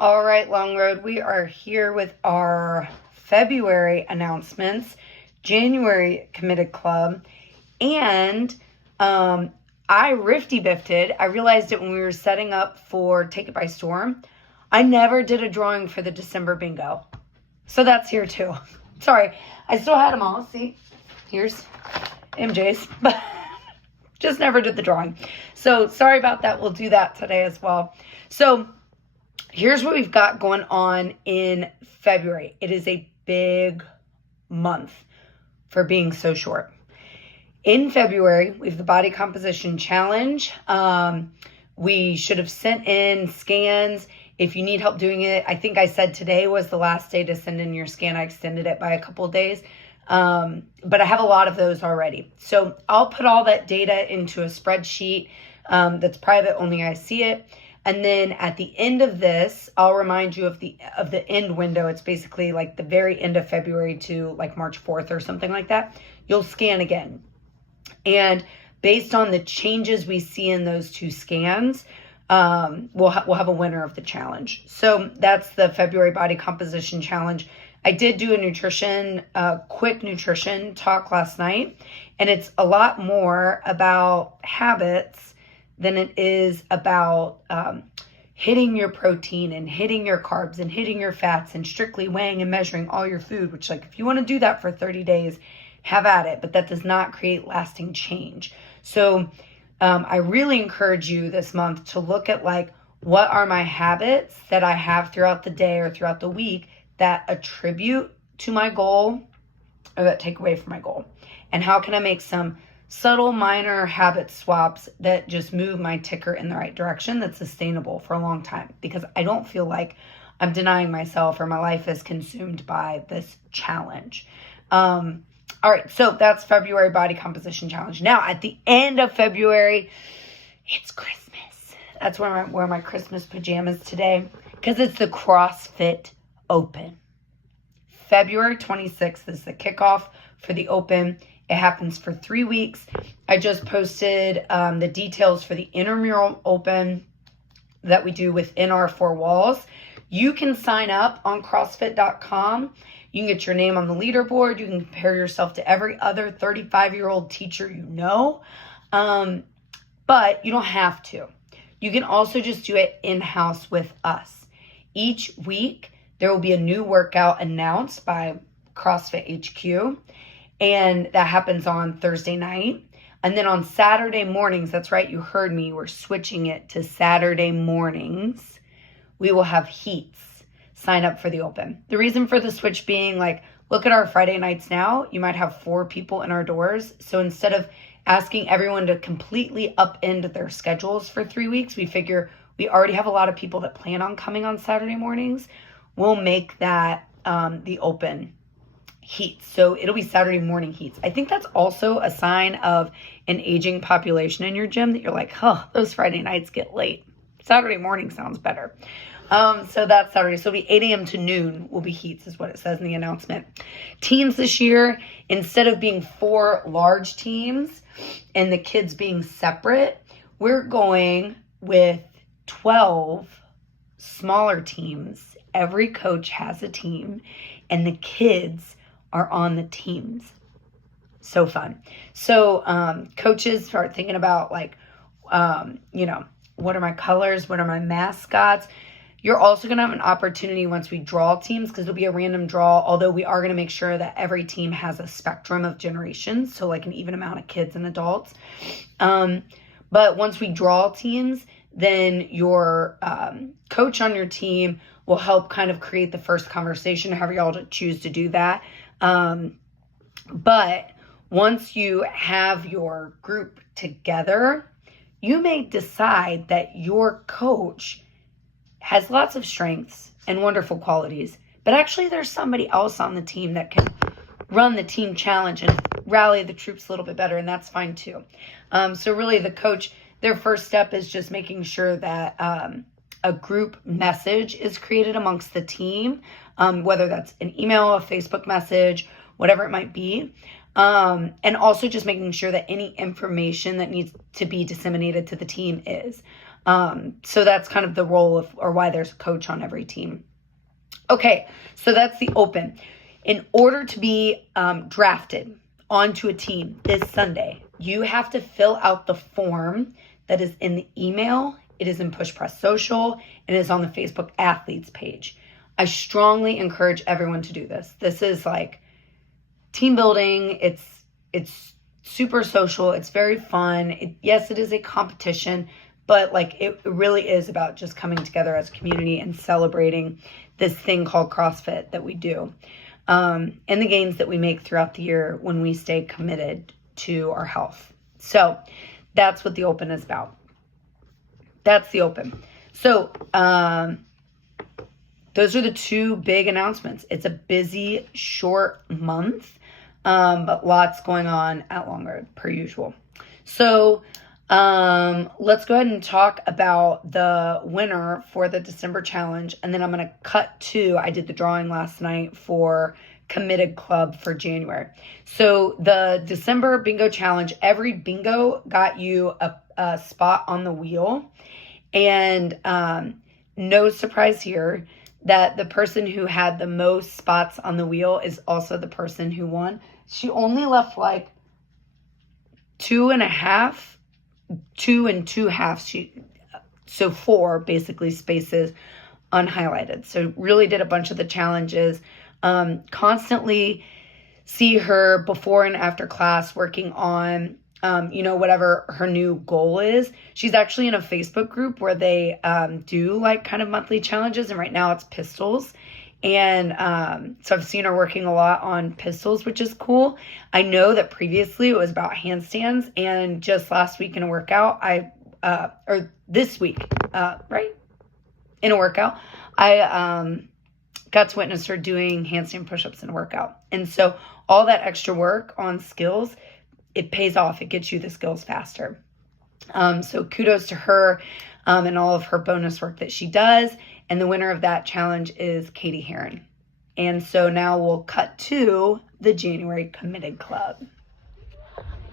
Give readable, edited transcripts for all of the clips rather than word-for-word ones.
All right, Long Road, we are here with our February announcements, January Committed Club, and I rifty biffed. I realized it when we were setting up for Take It By Storm. I never did a drawing for the December bingo. So that's here too. Sorry, I still had them all. See, here's MJ's, but just never did the drawing. So sorry about that. We'll do that today as well. So here's what we've got going on in February. It is a big month for being so short. In February, we have the Body Composition Challenge. We should have sent in scans. If you need help doing it, I think I said today was the last day to send in your scan. I extended it by a couple of days. But I have a lot of those already. So I'll put all that data into a spreadsheet that's private, only I see it. And then at the end of this, I'll remind you of the end window. It's basically like the very end of February to like March 4th or something like that. You'll scan again. And based on the changes we see in those two scans, we'll have a winner of the challenge. So that's the February Body Composition Challenge. I did do a quick nutrition talk last night, and it's a lot more about habits than it is about hitting your protein and hitting your carbs and hitting your fats and strictly weighing and measuring all your food, which, like, if you want to do that for 30 days, have at it, but that does not create lasting change. So I really encourage you this month to look at, like, what are my habits that I have throughout the day or throughout the week that attribute to my goal or that take away from my goal? And how can I make some subtle, minor habit swaps that just move my ticker in the right direction that's sustainable for a long time? Because I don't feel like I'm denying myself or my life is consumed by this challenge. All right, so that's February Body Composition Challenge. Now, at the end of February, it's Christmas. That's where I wear my Christmas pajamas today because it's the CrossFit Open. February 26th is the kickoff for the Open. It happens for 3 weeks. I just posted the details for the intramural Open that we do within our four walls. You can sign up on CrossFit.com. You can get your name on the leaderboard. You can compare yourself to every other 35-year-old teacher you know. But you don't have to. You can also just do it in-house with us. Each week, there will be a new workout announced by CrossFit HQ. And that happens on Thursday night. And then on Saturday mornings, that's right, you heard me, we're switching it to Saturday mornings. We will have heats. Sign up for the Open. The reason for the switch being, like, look at our Friday nights now. You might have 4 people in our doors. So instead of asking everyone to completely upend their schedules for 3 weeks, we figure we already have a lot of people that plan on coming on Saturday mornings. We'll make that the Open heats. So it'll be Saturday morning heats. I think that's also a sign of an aging population in your gym that you're like, those Friday nights get late. Saturday morning sounds better. So that's Saturday. So it'll be 8 a.m. to noon will be heats is what it says in the announcement. Teams this year, instead of being 4 large teams and the kids being separate, we're going with 12 smaller teams. Every coach has a team and the kids are on the teams. So fun. So coaches start thinking about, like, what are my colors? What are my mascots? You're also going to have an opportunity once we draw teams, because it'll be a random draw, although we are going to make sure that every team has a spectrum of generations, so like an even amount of kids and adults. But once we draw teams, then your coach on your team will help kind of create the first conversation, however y'all choose to do that. But once you have your group together, you may decide that your coach has lots of strengths and wonderful qualities, but actually there's somebody else on the team that can run the team challenge and rally the troops a little bit better, and that's fine too. So really the coach, their first step is just making sure that a group message is created amongst the team, whether that's an email, a Facebook message, whatever it might be. And also just making sure that any information that needs to be disseminated to the team is. So that's kind of the role of, or why there's a coach on every team. Okay, so that's the open. In order to be drafted onto a team this Sunday, you have to fill out the form that is in the email. It is in Push Press Social, and it is on the Facebook Athletes page. I strongly encourage everyone to do this. This is like team building. It's super social. It's very fun. Yes, it is a competition, but like it really is about just coming together as a community and celebrating this thing called CrossFit that we do, and the gains that we make throughout the year when we stay committed to our health. So that's what the open is about. That's the open. So those are the two big announcements. It's a busy, short month, but lots going on at Longroad per usual. So let's go ahead and talk about the winner for the December challenge. And then I'm going to cut to, I did the drawing last night for Committed Club for January. So the December bingo challenge, every bingo got you a spot on the wheel. And no surprise here that the person who had the most spots on the wheel is also the person who won. She only left like 2 2.5, so 4 basically spaces unhighlighted. So really did a bunch of the challenges. Constantly see her before and after class working on whatever her new goal is. She's actually in a Facebook group where they do like kind of monthly challenges, and right now it's pistols. And so I've seen her working a lot on pistols, which is cool. I know that previously it was about handstands, and just last week in a workout, or this week, right? In a workout, I got to witness her doing handstand push-ups in a workout. And so all that extra work on skills, it pays off. It gets you the skills faster. So kudos to her and all of her bonus work that she does. And the winner of that challenge is Katie Heron. And so now we'll cut to the January Committed Club.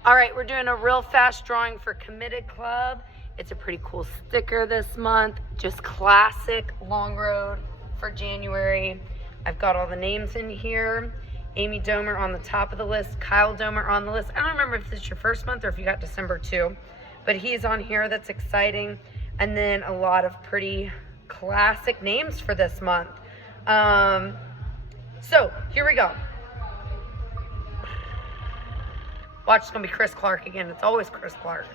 All right, we're doing a real fast drawing for Committed Club. It's a pretty cool sticker this month. Just classic Longroad for January. I've got all the names in here. Amy Domer on the top of the list, Kyle Domer on the list. I don't remember if this is your first month or if you got December too, but he's on here. That's exciting. And then a lot of pretty classic names for this month. So here we go. Watch, it's gonna be Chris Clark again. It's always Chris Clark.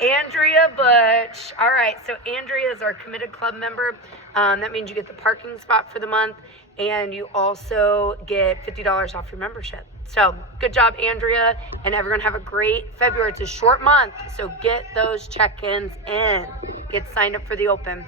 Andrea Butch. All right, so Andrea is our Committed Club member. That means you get the parking spot for the month, and you also get $50 off your membership. So good job, Andrea, and everyone have a great February. It's a short month, so get those check-ins in. Get signed up for the open.